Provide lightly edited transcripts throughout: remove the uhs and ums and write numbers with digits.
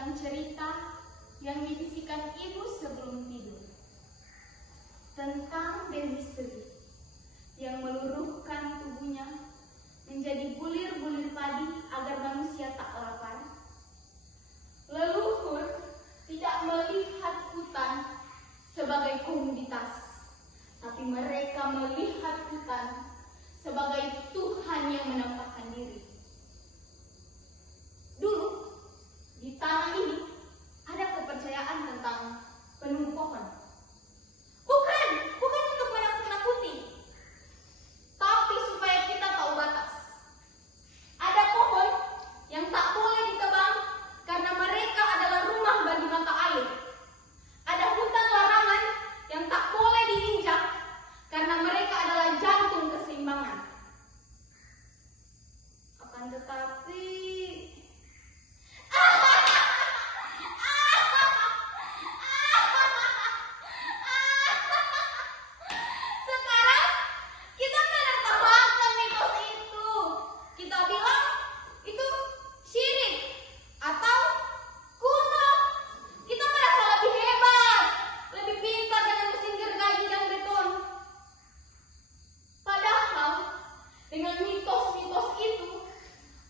tentang cerita yang dibisikkan ibu sebelum tidur. Tentang Dewi Sri yang meluruhkan tubuhnya menjadi bulir-bulir padi agar manusia tak lapar. Leluhur tidak melihat hutan sebagai komoditas, tapi mereka melihat hutan sebagai Tuhan yang menampakkan diri. Dulu, di tanah ini ada kepercayaan tentang penunggu pohon. Bukan untuk menakut-nakuti, tapi supaya kita tahu batas. Ada pohon yang tak boleh ditebang karena mereka adalah rumah bagi mata air. Ada hutan larangan yang tak boleh diinjak karena mereka adalah jantung keseimbangan. Akan tetapi sekarang kita menertawakan mitos itu. Kita bilang itu syirik atau kuno. Kita merasa lebih hebat, lebih pintar dengan mesin gergaji dan beton. Padahal dengan mitos-mitos itu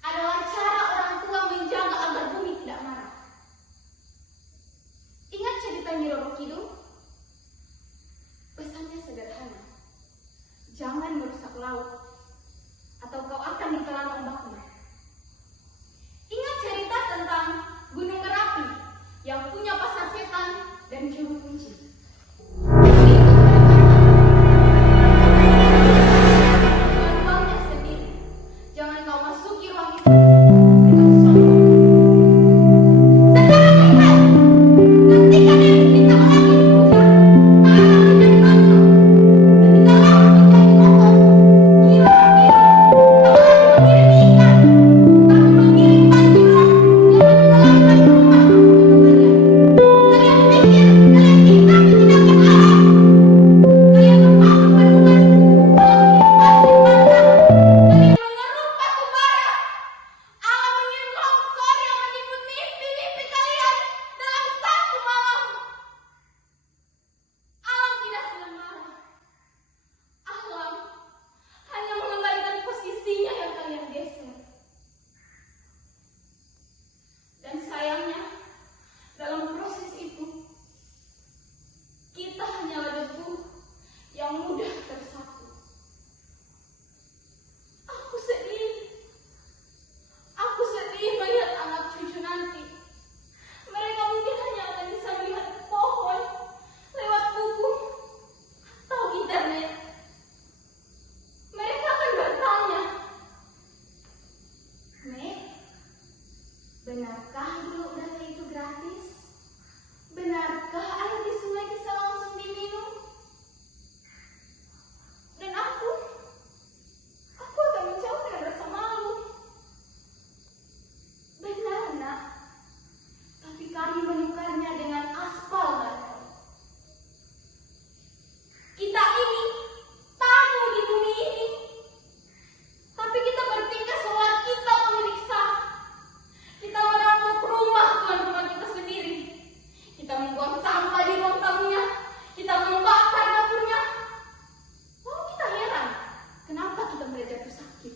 adalah cara orang tua menjaga agar bumi tidak marah. Ingat cerita Nyi Roro Kidul? Pesannya sederhana. Jangan merusak laut, atau kau akan ditelan ombaknya. Ingat cerita tentang Gunung Merapi yang punya pasar setan dan juru kunci. Ruangnya sendiri. Jangan kau masuki ruang itu dengan sombong. Sekarang lihat, ketika Dewi Sinta lagi dipuja, tanah menjadi batu, ketika laut menjadi kokoh, Nyi Roro Kidul tak lagi mengirim ikan, tapi mengirim banjirop yang menenggelamkan rumah kalian. Kalian pikir kalian bisa menjinakkan alam? Kalian membangun bendungan kalau bikin banjir bandang. Kalian mengeruk batu bara. Alam mengirim longsor yang menipu mimpi-mimpi kalian dalam satu malam. Alam tidak sedang marah. Alam hanya mengembalikan posisinya yang kalian geser. Dan sayangnya, dalam proses itu, kita hanyalah debu yang mudah tersapu. Aku sedih melihat anak cucu nanti. Mereka mungkin hanya akan bisa melihat pohon lewat buku atau internet. Mereka akan bertanya, Nek, benarkah dulu udara itu gratis? Benarkah air di sungai bisa langsung diminum? Dan aku akan menjawab dengan rasa malu. Benar, Nak. Tapi kami menukarnya dengan aspal, Nak. Kita ini tamu di bumi ini. Tapi kita bertingkah seolah kita pemilik sah. Kita merampok rumah tuan-tuan kita sendiri. Kita membuang sampah di ruang tamunya. Kita membakar dapurnya. Lalu kita heran, kenapa kita mulai jatuh sakit.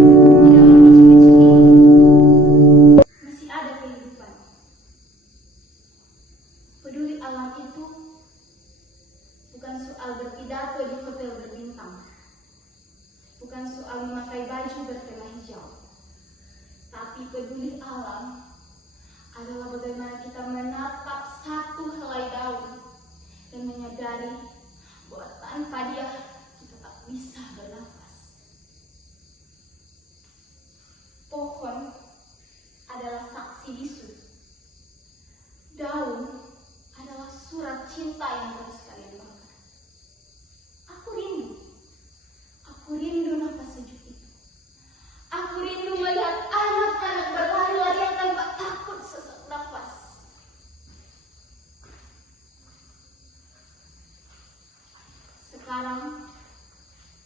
Di dalam biji-biji ini masih ada kehidupan. Peduli alam itu bukan soal berpidato di hotel berbintang, bukan soal memakai baju bertema hijau, tapi peduli alam adalah bagaimana kita menatap satu helai daun dan menyadari bahwa tanpa dia kita tak bisa bernafas. Pohon adalah saksi bisu. Daun adalah surat cinta yang harus kalian bawa. Aku rindu nafas sejuk itu. Aku rindu melihat anak-anak berlari-larian tanpa takut sesak nafas. Sekarang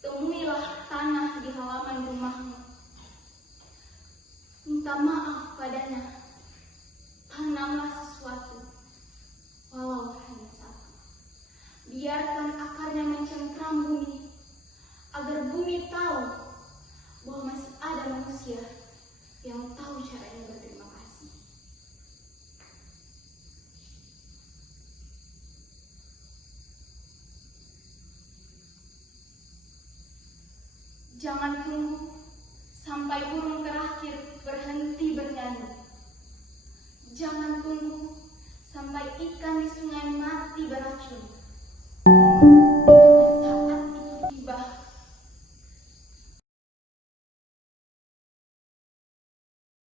Temuilah tanah di halaman rumahmu. Minta maaf padanya. Tanamlah sesuatu, walau hanya satu. Biarkan akarnya mencengkram bumi, agar bumi tahu bahwa masih ada manusia yang tahu caranya berterima kasih. Jangan tunggu sampai burung terakhir berhenti bernyanyi. Jangan tunggu sampai ikan di sungai mati beracun.